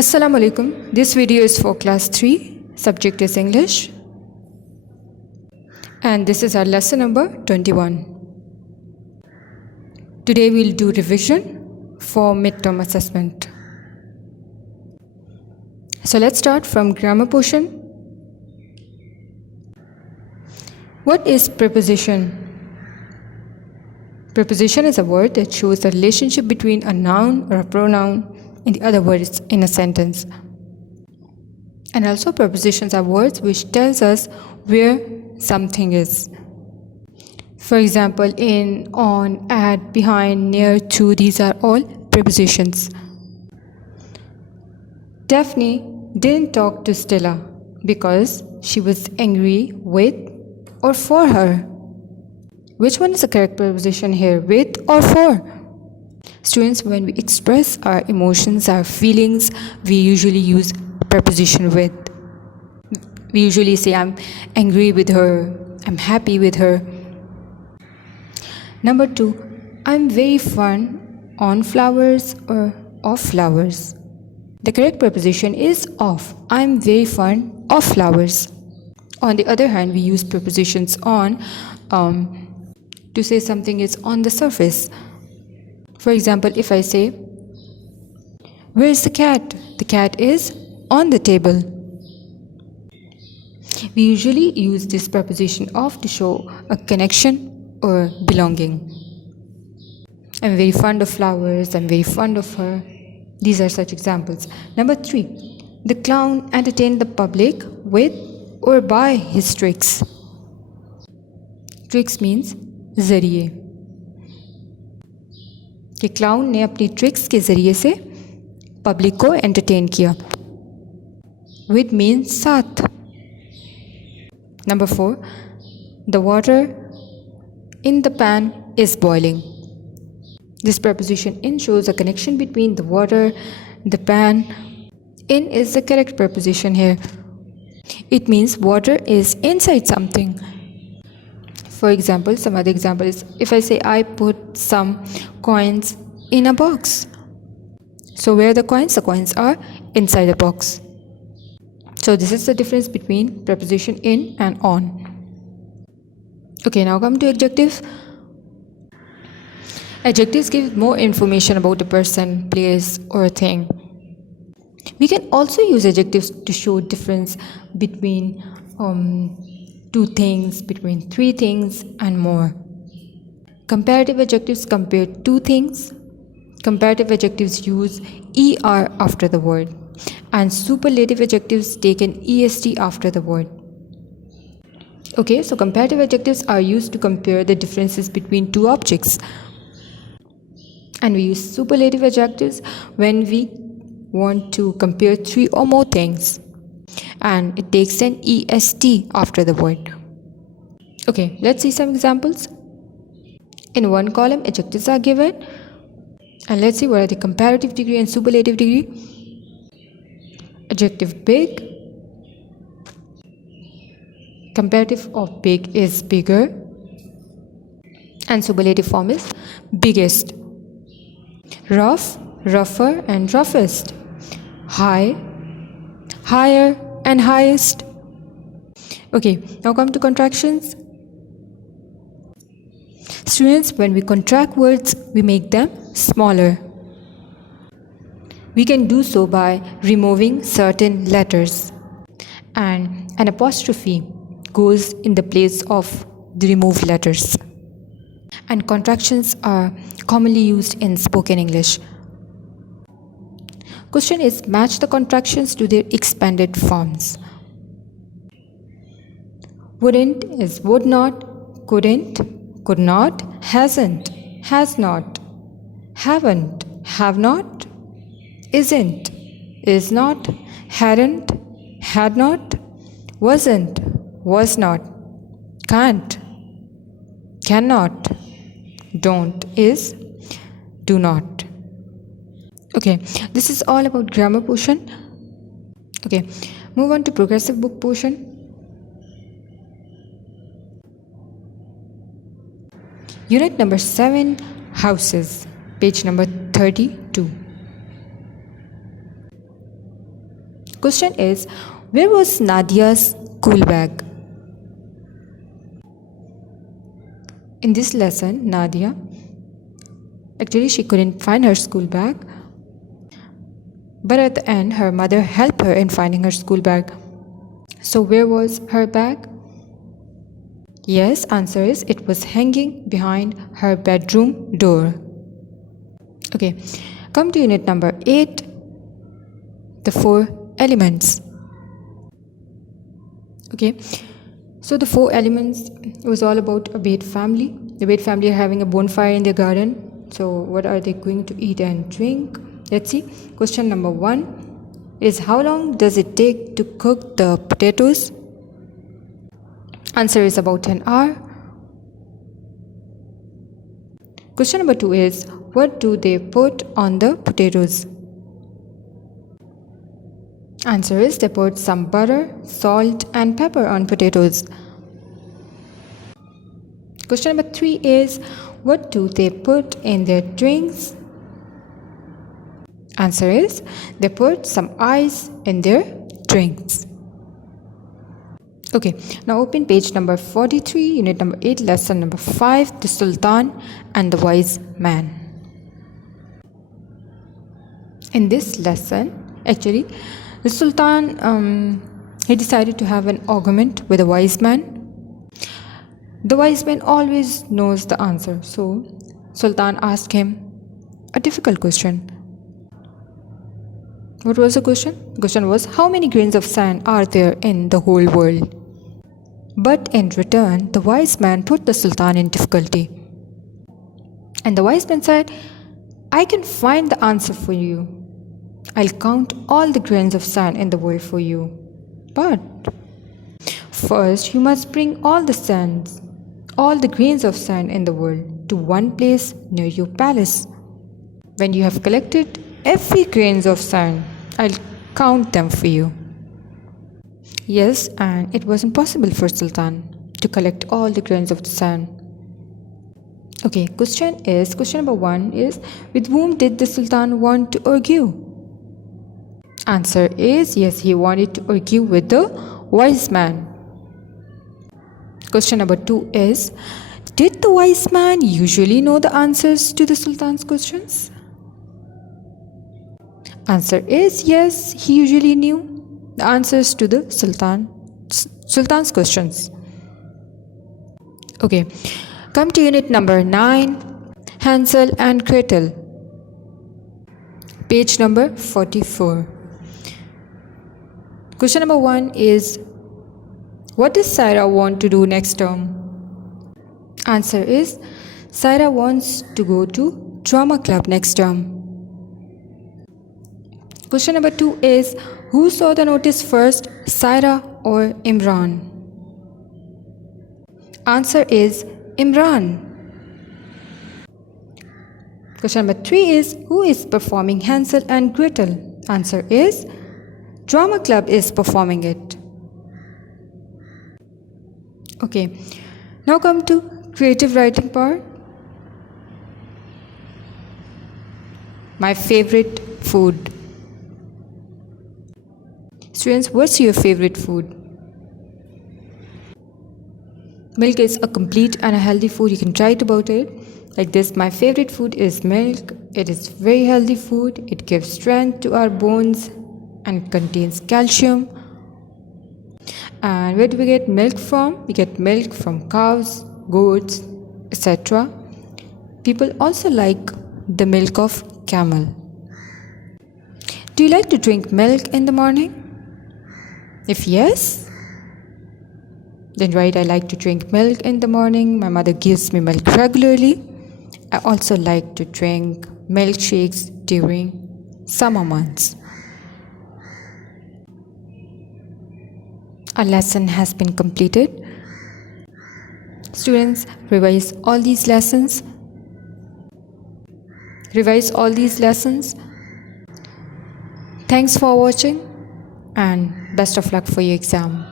Assalamu alaikum. This video is for class 3. Subject is English. And this is our lesson number 21. Today we'll do revision for midterm assessment. So let's start from grammar portion. What is preposition? Preposition is a word that shows the relationship between a noun or a pronoun and the other words in a sentence. And also prepositions are words which tells us where something is. For example, in, on, at, behind, near, to, these are all prepositions. Daphne didn't talk to Stella because she was angry with or for her. Which one is the correct preposition here, with or for? Students, when we express our emotions, our feelings, we usually use preposition with. We usually say, I'm angry with her, I'm happy with her. Number 2, I'm very fond on flowers or of flowers. The correct preposition is of. I'm very fond of flowers. On the other hand, we use prepositions on to say something is on the surface. For example, if I say, where is the cat? The cat is on the table. We usually use this preposition of to show a connection or belonging. I'm very fond of flowers. I'm very fond of her. These are such examples. Number 3, the clown entertained the public with or by his tricks. Tricks means ज़रिए. कि clown ने अपनी tricks के ज़रिए से public को entertain किया. With means साथ. Number 4, the water in the pan is boiling. This preposition in shows a connection between the water, the pan. In is the correct preposition here. It means water is inside something. For example, some other example is if I say I put some coins in a box. So where are the coins? The coins are inside a box. So this is the difference between preposition in and on. Okay, now come to adjectives. Adjectives give more information about a person, place, or a thing. We can also use adjectives to show difference between 2 things, between 3 things, and more. Comparative adjectives compare 2 things. Comparative adjectives use ER after the word. And superlative adjectives take an EST after the word. Okay, so comparative adjectives are used to compare the differences between 2 objects. And we use superlative adjectives when we want to compare 3 or more things. And it takes an EST after the word. Okay, let's see some examples. In one column, adjectives are given. And let's see what are the comparative degree and superlative degree. Adjective big. Comparative of big is bigger. And superlative form is biggest. Rough, rougher, and roughest. High, higher, and highest. Okay, now come to contractions. Students, when we contract words, we make them smaller. We can do so by removing certain letters. And an apostrophe goes in the place of the removed letters. And contractions are commonly used in spoken English. Question is, match the contractions to their expanded forms. Wouldn't is would not, couldn't, could not, hasn't, has not, haven't, have not, isn't, is not, hadn't, had not, wasn't, was not, can't, cannot, don't, is, do not. Okay, this is all about grammar portion. Okay, move on to progressive book portion. Unit number 7, houses, page number 32. Question is, where was Nadia's school bag? In this lesson, Nadia, actually she couldn't find her school bag, but at the end her mother helped her in finding her school bag. So where was her bag? Yes, answer is it was hanging behind her bedroom door. Okay, come to unit number 8, the 4 elements. Okay, so the 4 elements was all about a Bait family. The Bait family are having a bonfire in their garden. So what are they going to eat and drink? Let's see. Question number 1 is, how long does it take to cook the potatoes? Answer is about an hour. Question number 2 is, what do they put on the potatoes? Answer is they put some butter, salt and pepper on potatoes. Question number 3 is, what do they put in their drinks? Answer is they put some ice in their drinks. Okay, now open page number 43, unit number 8, lesson number 5, the Sultan and the Wise Man. In this lesson, actually, the Sultan, he decided to have an argument with a wise man. The wise man always knows the answer, so Sultan asked him a difficult question. What was the question? The question was, how many grains of sand are there in the whole world? But in return, the wise man put the Sultan in difficulty. And the wise man said, I can find the answer for you. I'll count all the grains of sand in the world for you. But first, you must bring all the grains of sand in the world to one place near your palace. When you have collected every grains of sand, I'll count them for you. Yes, and it was impossible for Sultan to collect all the grains of the sand. Okay, question number 1 is, with whom did the Sultan want to argue? Answer is, yes, he wanted to argue with the wise man. Question number 2 is, did the wise man usually know the answers to the Sultan's questions? Answer is, yes, he usually knew the answers to the Sultan's questions. Okay, come to unit number 9, Hansel and Gretel. Page number 44. Question number 1 is, what does Saira want to do next term? Answer is, Saira wants to go to drama club next term. Question number 2 is, who saw the notice first, Saira or Imran? Answer is Imran. Question number 3 is, who is performing Hansel and Gretel? Answer is, drama club is performing it. Okay, now come to creative writing part. My favorite food. Students, what's your favorite food? Milk is a complete and a healthy food. You can write about it like this. My favorite food is milk. It is very healthy food. It gives strength to our bones and contains calcium. And where do we get milk from? We get milk from cows, goats, etc. People also like the milk of camel. Do you like to drink milk in the morning? If yes, then write, I like to drink milk in the morning. My mother gives me milk regularly. I also like to drink milkshakes during summer months. Our lesson has been completed. Students, revise all these lessons. Thanks for watching and best of luck for your exam.